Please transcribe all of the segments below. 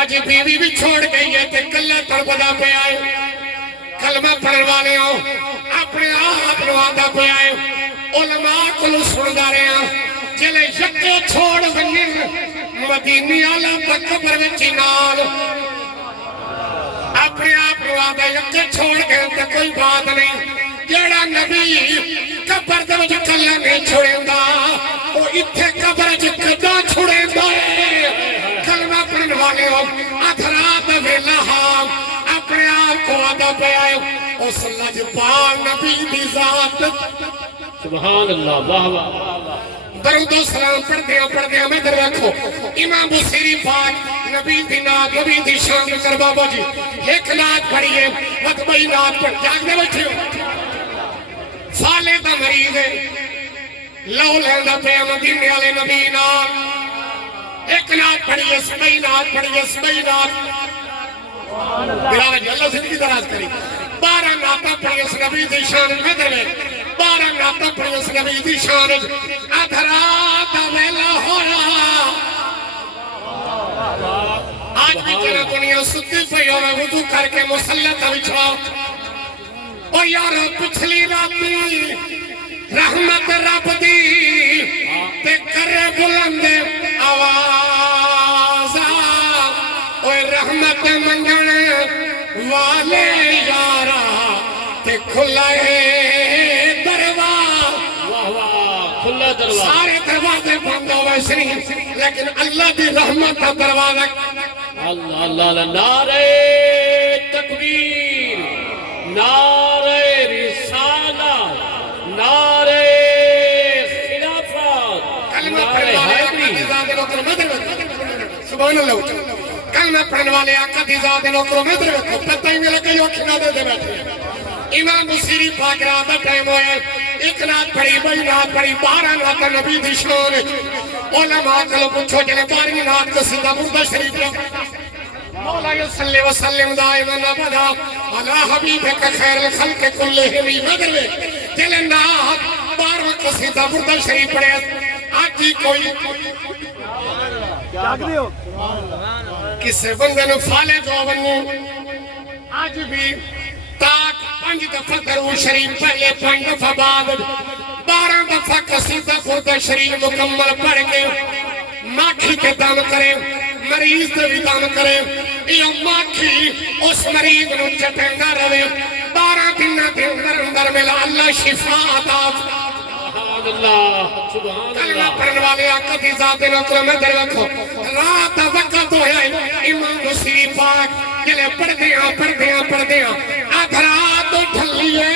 آج بیوی بھی چھوڑ گئی ہے تے کلے تڑپدا پہ آئے کلمہ پڑھن والے ہو اپنے آپ نوادا پہ آئے علماء کو سندا رہے ہیں جلے یکے چھوڑ ونن مدینی آلہ دا قبر وچ نال اپنے آپ نوادا یکے چھوڑ گئے تے کوئی بات نہیں جیڑا نبی قبر دے وچ کلا نہیں چھوڑیندا او ایتھے قبر وچ کدا چھوڑیندا ہے کلمہ پڑھن والے ہو اتھرات ویلا ہاں اپنے آپ کو آدھا پہ آئے اس لجپال نبی دی ذات سبحان اللہ واہ واہ درود و سلام پڑھ دیا میں در رکھو امام بصیری پاک نبی دی نات نبی دی شان کر بابا جی ایک نات پڑھیے وقبئی نات پڑھ جاگنے بیٹھے ہو فالے دا مریض ہے لو لیندہ پہ مدینے والے نبی نات ایک نات پڑھیے سبئی نات پڑھیے سبئی نات بلاوہ جی اللہ زندگی دراز کری 12 ناتا پڑھیے اس نبی دی شان میں در میں 12 ناتا پڑھیے اس نبی دی شان ادھرات ویلا ہو رہا آج بھی جنہ دنیا ستی پہ ہو میں وضو کر کے مسلط بچھاؤ او یارو پچھلی راتی رحمت رب دی تے کرے بلند آوازہ اوہ رحمت منگن والے یارا تے کھلائے دروازہ سارے دروازے بند ہوئے سنی لیکن اللہ دی رحمت کا دروازہ اللہ اللہ نعرہ تکبیر نعرہ رسالہ نعرہ خلافت کلمہ پڑھنے والے سبحان اللہ کلمہ پڑھنے والے آقا دی ذات نوکروں میں در رکھو پتہ ہی ملے کہ یہ کھنا دے بیٹھے امام بصیری پاک رات دا ٹائم ہوئے ایک نات پڑھی بڑی نات پڑھی 12 نات نبی دی شان علماء کلو پچھو جنہیں 12 نات کو سیدھا مردہ شریف مولا صلی وسلم دائما ابدا علی حبیبک خیر الخلق کلہم مدر جنہیں نات 12 کو سیدھا مردہ شریف پڑھے آج ہی کوئی کسے بندے نے فالے جو بننے آج بھی تاک 5 دفعہ درود شریف پہلے 5 دفعہ بعد 12 دفعہ قصیدہ درود شریف مکمل پڑھ کے ماکھی کے دم کرے مریض دے بھی دم کرے یہ ماکھی اس مریض نو چٹنگا رہے 12 دنہ دے اندر ملا اللہ شفا عطا کلمہ پڑھنے والے آقا دی ذات نوکروں میں در رکھو رات وقت ہویا امام بصیری پاک جلے پڑھ دیا آدھرات اٹھلیے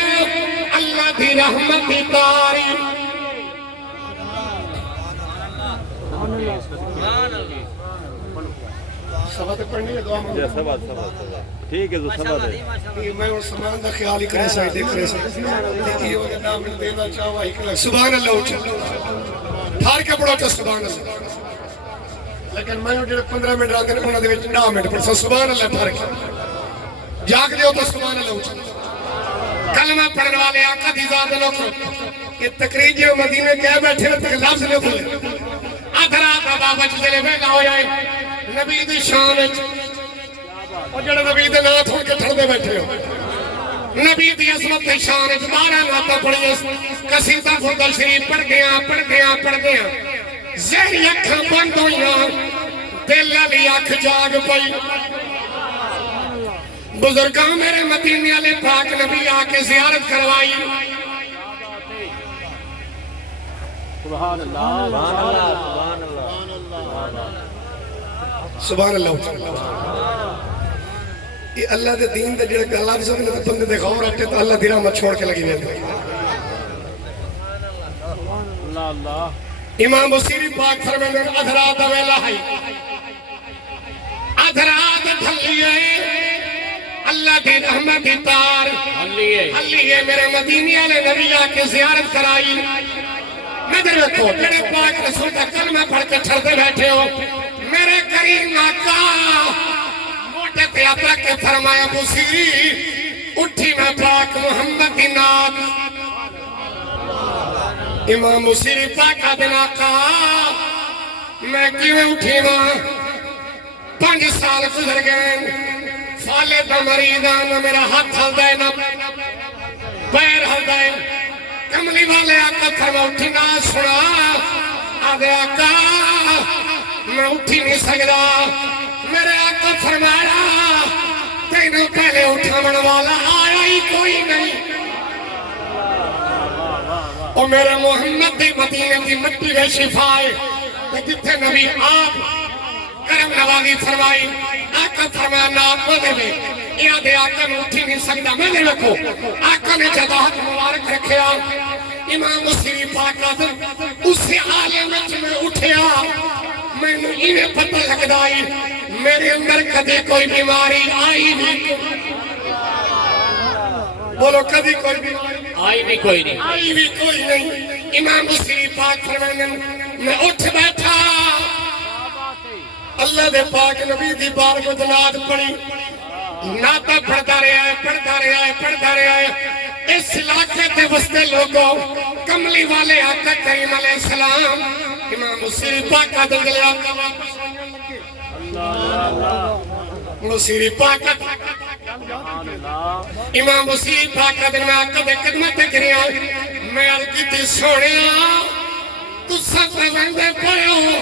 اللہ دی رحمت دی تاری سبات پڑھنی ہے دعا مانگا ٹھیک ہے تو سبات ہے میں اور سامان دا خیال ہی کرے سائے دیکھ رہے سائے لیکن یہ وقت نام دینا چاہوا ہی کرے سبحان اللہ اچھا تھار کے پڑھو کہ سبحان اللہ لیکن میں جو 15 منٹ آتے ہیں انہوں نے 9 منٹ پڑھا سبحان اللہ تھار کے جاگ دے ہو تو سبحان اللہ اچھا کلمہ پڑھنے والے آقا دی ذات نوکر یہ تقریجی و مدینہ کہہ بیٹھے ہیں تک لفظ نہیں کھولے آدھرات بابا چلے بیٹھا ہو جائے نبی دی شان اور جڑا نبی دے نات ہون کے ٹھڑ بیٹھے ہو نبی دی عظمت دی شان 12 ناتا پڑھئے قصیدہ درود شریف پڑھ گیا ذہنی اکھاں بند ہوئیاں دل والی اکھ جاگ پئی بزرگاں میرے مدینے والے پاک نبی آ کے زیارت کروائی سبحان اللہ سبحان اللہ یہ اللہ دے دین دے جڑے گلا بھی سکنے تے بندے دے غور اٹھے تو اللہ دی رحمت چھوڑ کے لگی ویندے امام بصیری پاک فرماندے ادھرات ویلا ہے ادھرات ڈھلیے اللہ دی رحمت دی تار حلیے میرے مدینے والے نبی آ کے زیارت کرائی نظر رکھو جڑے پاک رسول کا کلمہ پڑھ کے چھڑتے بیٹھے ہو میرے کریم آقا موٹے تیاترہ کے فرمایا بصیری اٹھی میں پاک محمد دی نات امام بصیری پاک دن آقا میں کیوں اٹھی ماں 5 سال گزر گئے فالے دا مریض نہ میرا ہاتھ ہلدا ہے نہ پیر ہلدا ہے کملی والے آقا فرما اٹھی نہ سنا آگے آقا میں اٹھی نہیں سکتا میرے آقا فرمایا تینوں پہلے اٹھاون والا آیا ہی کوئی نہیں اور میرے محمد دی مدینے دی مٹی میں شفا ہے جتھے نبی آپ کرم نوازی فرمائی آقا فرمایا نام مدے میں یہاں دے آقا میں اٹھی نہیں سکتا میں نے رکھو آقا نے جب ہاتھ مبارک رکھیا امام مسیح پاک آدم اس سے عالم میں اٹھیا میں نے انہیں پتہ لگ دائی میرے اندر کدے کوئی بیماری آئی نہیں بولو کدی کوئی بیماری آئی بھی کوئی نہیں آئی بھی کوئی نہیں امام مسیح پاک فرمانے میں اٹھ بیٹھا اللہ دے پاک نبی دی بار کو دلاد پڑی ناتا پڑھتا رہا ہے پڑھتا رہا ہے پڑھتا رہا ہے اس علاقے تے وستے لوگوں کملی والے آقا کریم علیہ السلام امام مسیح پاک کا دل آقا واپس آنے لگے مسیح پاک امام مسیح پاک کا دل میں آقا دے قدمت تے گریا میں عرض کی سوڑیا تو سب رہندے پڑے ہو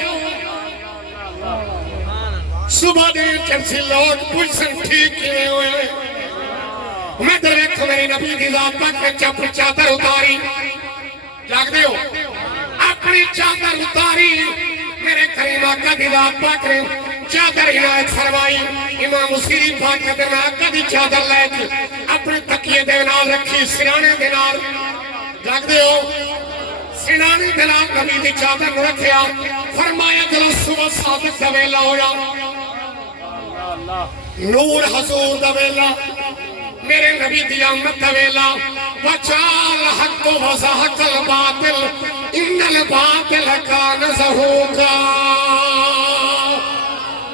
صبح دے چرسی لوگ پوچھن ٹھیک کیے ہوئے میں در ویکھو میری نبی دی ذات پاک نے چپر چادر اتاری جاگ دے ہو اپنی چادر اتاری میرے کریم آقا دی ذات پاک نے چادر عنایت فرمائی امام مسیح پاک نے در آقا دی چادر لے کے اپنے تکیے دے نال رکھی سرانے دے نال جاگ دے ہو سرانے دے نال نبی دی چادر رکھیا فرمایا جلو صبح صادق دا ویلا ہویا نور حضور دا ویلا میرے نبی دی آمد دا ویلا وَجَعَلَ حَقُّ وَزَحَقَ الْبَاطِلِ إِنَّ الْبَاطِلَ كَانَ زَهُوقًا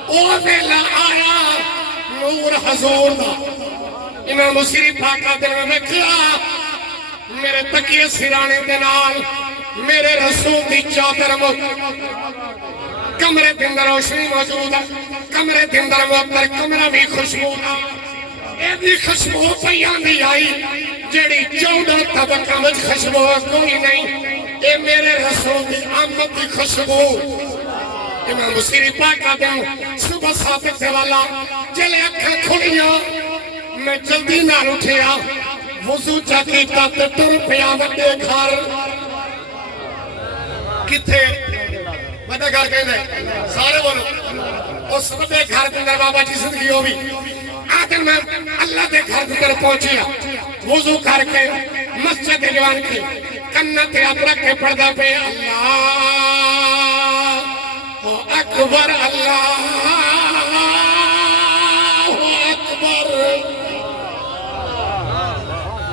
او ویلا آیا نور حضور دا امام مسیح پاک کا دل میں کیا میرے تکیے سرانے دے نال میرے رسول دی چادر کمرے دن در روشنی موجود ہے کمرے دن در معطر کمرہ بھی خوشبو ہے اے بھی خوشبو پیان دی آئی جڑی 14 طبقہ مجھ خوشبو کوئی نہیں اے میرے رسول دی آمد دی خوشبو امام مسیح پاک کا دن صبح صادق سے والا جلے اکھا کھوڑیاں میں جلدی نہ اٹھیا وضو چاکی تا تر پیا وڈے گھر کتھے وڈے گھر کہنے سارے بولو اس وڈے گھر اندر بابا جی زندگی ہو بھی آدم میں اللہ دے گھر اندر پہنچیا وضو کر کے مسجد جوان کی کنت ادرک کے پردہ پہ اللہ اکبر اللہ اکبر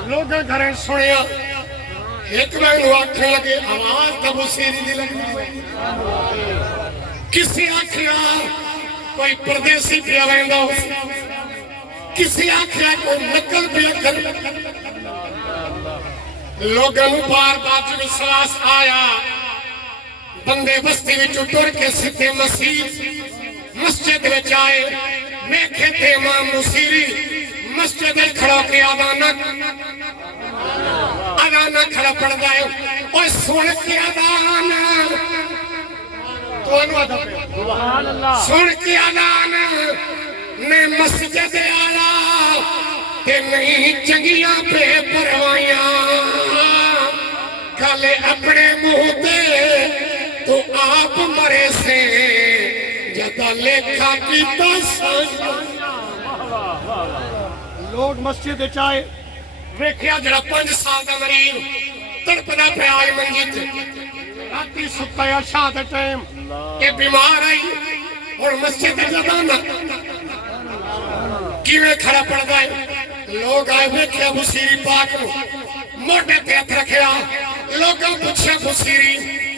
لوگاں گھریں سنیا ایک میں آنکھیں لگے آواز تب سیری دی لگی کسی آنکھیں کوئی پردیسی پیا ویندہ کسی آنکھیں کوئی نکل پیا کر لوگاں بار بار جو وشواس آیا بندے بستی وچ ٹر کے سدھے مسجد وچ آئے ویکھے تے امام مسیح مسجد کھڑا کے آدانہ کھڑا پڑ گئے اور سن کے آدانہ سن کے آدانہ نے مسجد آیا تے نہیں چنگیاں پہ پروائیاں کالے اپنے منہ دے تو آپ مرے سے جدا لکھا کی تسان لوگ مسجد چاہے ویکھیا جڑا 5 سال دا مریض تڑپدا پیا آئی منجد راتی ستا یا شاہ دے ٹائم کہ بیمار آئی اور مسجد جدانا کیویں کھڑا پڑ گئے لوگ آئے ویکھیا بصیری پاک نو موٹے تے ہاتھ رکھیا لوگوں پوچھا بصیری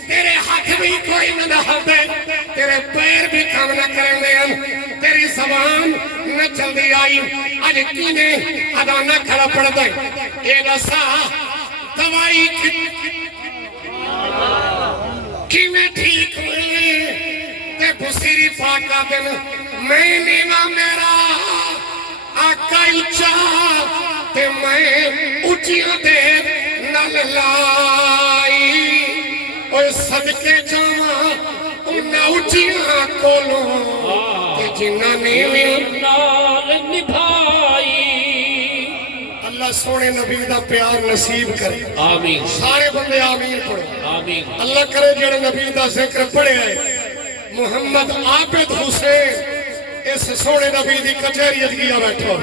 تیرے ہاتھ بھی کوئی نہ ہلدے تیرے پیر بھی کام نہ کریں دے تیری زبان نہ چل دی آئی آج کینے ادانا کھڑا پڑ دے اے رسا دوائی کی میں ٹھیک ہوئے تے بصیری پاک کا دن میں نیوا میرا آقا اچا تے میں اچیاں دے نال لائی اوے صدقے جاواں انہاں اچیاں کولوں تے جنہاں نیویں نال نبھائی اللہ سونے نبی دا پیار نصیب کرے آمین سارے بندے آمین پڑھو آمین اللہ کرے جڑے نبی دا ذکر پڑھے آئے محمد عابد حسین اس سونے نبی دی کچہری گیا بیٹھو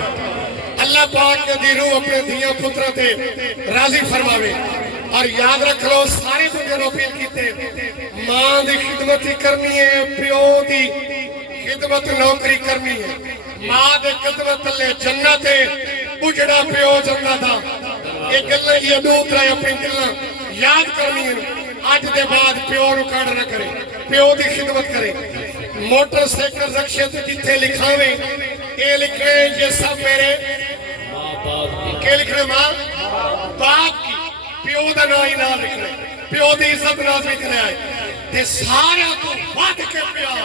اللہ پاک دی روح اپنے دیاں پترہ تے راضی فرماوے اور یاد رکھ لو سارے بندے نو اپیل کیتے ماں دی خدمت ہی کرنی ہے پیو دی خدمت نوکری کرنی ہے ماں دے قدمت لے جنت ہے اجڑا پیو جنت دا یہ گلیں یہ دوترا اپنی گلیں یاد کرنی ہے آج دے بعد پیو رکاڑ نہ کرے پیو دی خدمت کرے موٹر سائیکل رکشے تے جتھے لکھاویں اے لکھے یہ سب میرے کہ لکھنے ماں باپ کی پیو دا نائی نہ لکھنے پیو دی عزت نازمی کرے آئے تے سارا تو بات کے پیار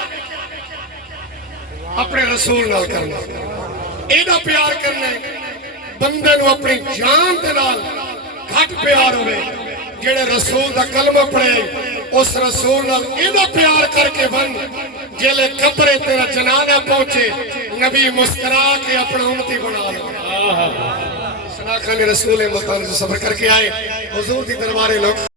اپنے رسول نال کرنا ایڈا پیار کرنا ہے بندے نو اپنی جان دے نال گھٹ پیار ہوئے جڑے رسول دا کلمہ پڑھے اس رسول نال ایڈا پیار کر کے بن جلے قبرے تیرا جنازہ پہنچے نبی مسکرا کے اپنا امتی بنا لو سنا خانی رسول مطالعہ سے سفر کر کے آئے حضور دی دربارے لوگ